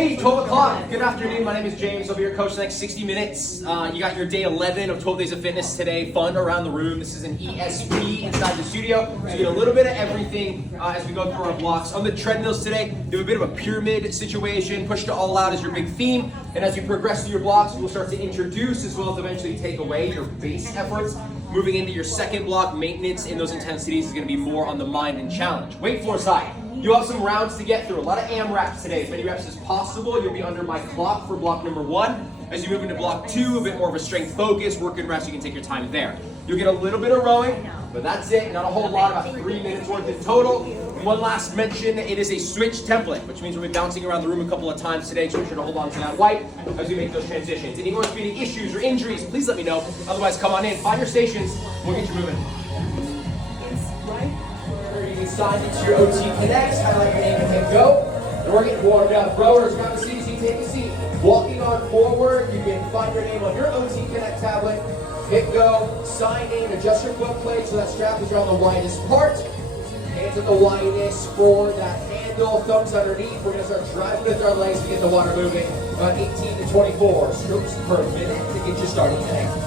Hey, 12 o'clock. Good afternoon. My name is James. I'll be your coach the next 60 minutes. You got your day 11 of 12 Days of Fitness today. Fun around the room. This is an ESP inside the studio. So you get a little bit of everything as we go through our blocks. On the treadmills today, you have a bit of a pyramid situation. Push to all out is your big theme. And as you progress through your blocks, we'll start to introduce as well as eventually take away your base efforts. Moving into your second block, maintenance in those intensities is going to be more on the mind and challenge. Weight floor side. You'll have some rounds to get through. A lot of AMRAPs today. As many reps as possible. You'll be under my clock for block number 1. As you move into block 2, a bit more of a strength focus, work and rest, you can take your time there. You'll get a little bit of rowing, but that's it. Not a whole lot, about 3 minutes worth in total. One last mention, it is a switch template, which means we'll be bouncing around the room a couple of times today, so make sure to hold on to that white as we make those transitions. Any orthopedic issues or injuries, please let me know. Otherwise, come on in, find your stations, we'll get you moving. You can sign into your OT Connects, highlight your name and hit go. And we're getting warmed up. Rowers, grab a seat as you take a seat. Walking on forward, you can find your name on your OT Connect tablet. Hit go, sign in, adjust your foot plate so that strap is on the widest part. Hands at the widest for that handle, thumbs underneath. We're going to start driving with our legs to get the water moving. About 18 to 24 strokes per minute to get you started today.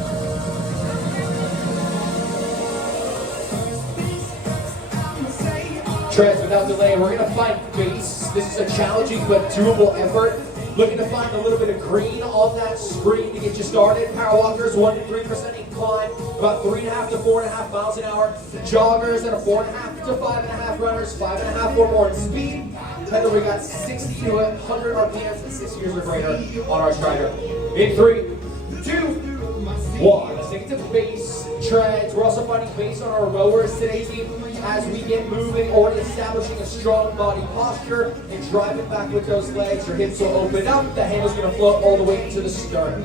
Treads without delay. We're going to find base. This is a challenging but doable effort. Looking to find a little bit of green on that screen to get you started. Power walkers, 1 to 3% incline, about 3.5 to 4.5 miles an hour. Joggers at a 4.5 to 5.5 runners, 5.5 or more in speed. Heather, we got 60 to 100 RPMs and 6 years or greater on our strider. In 3, 2, 1. Let's take it to base treads. We're also finding base on our rowers today, team. As we get moving, already establishing a strong body posture and drive it back with those legs. Your hips will open up. The handle's going to float all the way into the stern.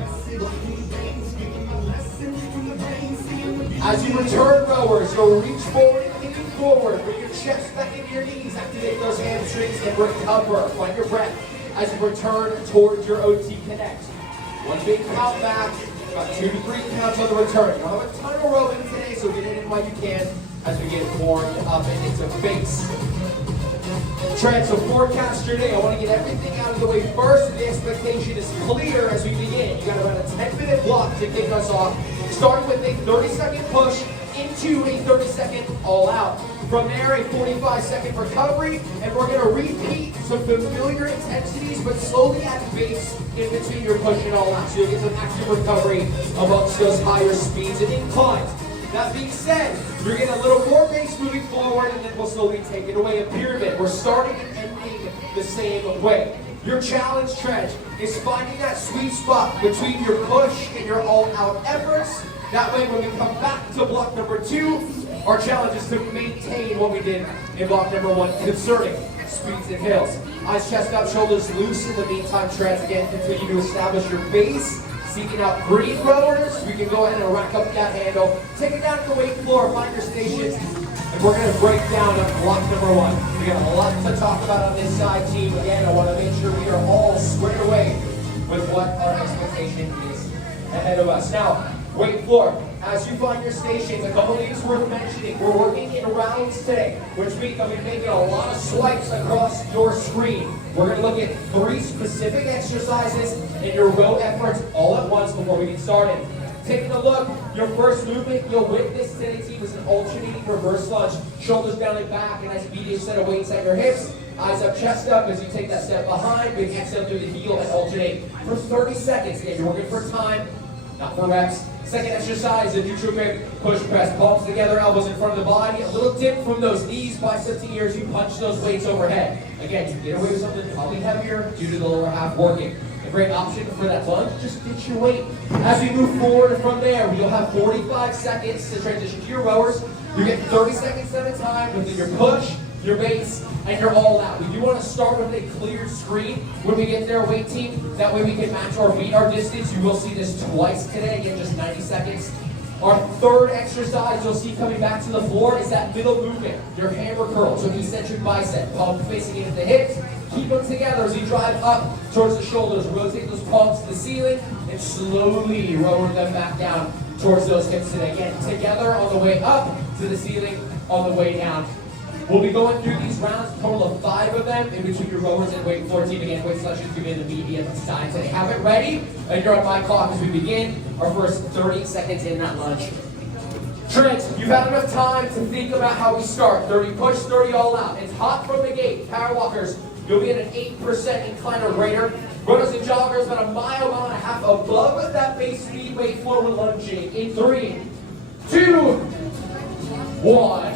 As you return, rowers, you'll reach forward and kick forward. Bring your chest back into your knees. Activate those hamstrings and recover. Find your breath as you return towards your OT Connect. One big count back. About 2 to 3 counts on the return. You don't have a ton of rowing today, so get it in while you can as we get warmed up and into base. Tread, so forecast your day. I want to get everything out of the way first. The expectation is clear as we begin. You got about a 10-minute block to kick us off. Start with a 30-second push into a 30-second all out. From there, a 45-second recovery, and we're going to repeat some familiar intensities, but slowly add base in between your push and all out. So you'll get some active recovery amongst those higher speeds and inclines. That being said, you're getting a little more base moving forward, and then we'll slowly take it away. A pyramid. We're starting and ending the same way. Your challenge, Tread, is finding that sweet spot between your push and your all-out efforts. That way, when we come back to block number 2, our challenge is to maintain what we did in block number 1, concerning speeds and hills. Eyes, chest up, shoulders loose. In the meantime, Treads, again, continue to establish your base. Seeking out green rowers, we can go ahead and rack up that handle. Take it down to the weight floor, find your stations, and we're going to break down block number 1. We got a lot to talk about on this side, team. Again, I want to make sure we are all squared away with what our expectation is ahead of us. Now, weight floor. As you find your stations, a couple things worth mentioning. We're working in rounds today, which means I'll be making a lot of swipes across your screen. We're going to look at 3 specific exercises in your row efforts all at once before we get started. Taking a look, your first movement you'll witness today, team, is an alternating reverse lunge. Shoulders down and back, a nice medium set of weights at your hips. Eyes up, chest up as you take that step behind. Big exhale through the heel and alternate for 30 seconds. Again, you're working for time, not for reps. Second exercise, a neutral grip, push press, palms together, elbows in front of the body. A little dip from those knees, biceps to ears. You punch those weights overhead. Again, you get away with something probably heavier due to the lower half working. A great option for that lunge, just ditch your weight. As we move forward from there, you'll have 45 seconds to transition to your rowers. You get 30 seconds at a time with your push, your base, and your all out. We do want to start with a cleared screen when we get there, weight team. That way we can match or beat our distance. You will see this twice today, again, just 90 seconds. Our third exercise you'll see coming back to the floor is that middle movement, your hammer curl. So eccentric bicep, palm facing into the hips. Keep them together as you drive up towards the shoulders. Rotate those palms to the ceiling and slowly lower them back down towards those hips. And again, together on the way up to the ceiling, on the way down We'll be going through these rounds, a total of 5 of them, in between your rowers and weight 14. Again, weight selections begin the medium side. So have it ready, and you're on my clock as we begin our first 30 seconds in that lunge. Trent, you've had enough time to think about how we start. 30 push, 30 all out. It's hot from the gate. Power walkers, you'll be at an 8% incline or greater. Runners and joggers about a mile, mile and a half above that base speed weight floor when lunging. In 3, 2, 1.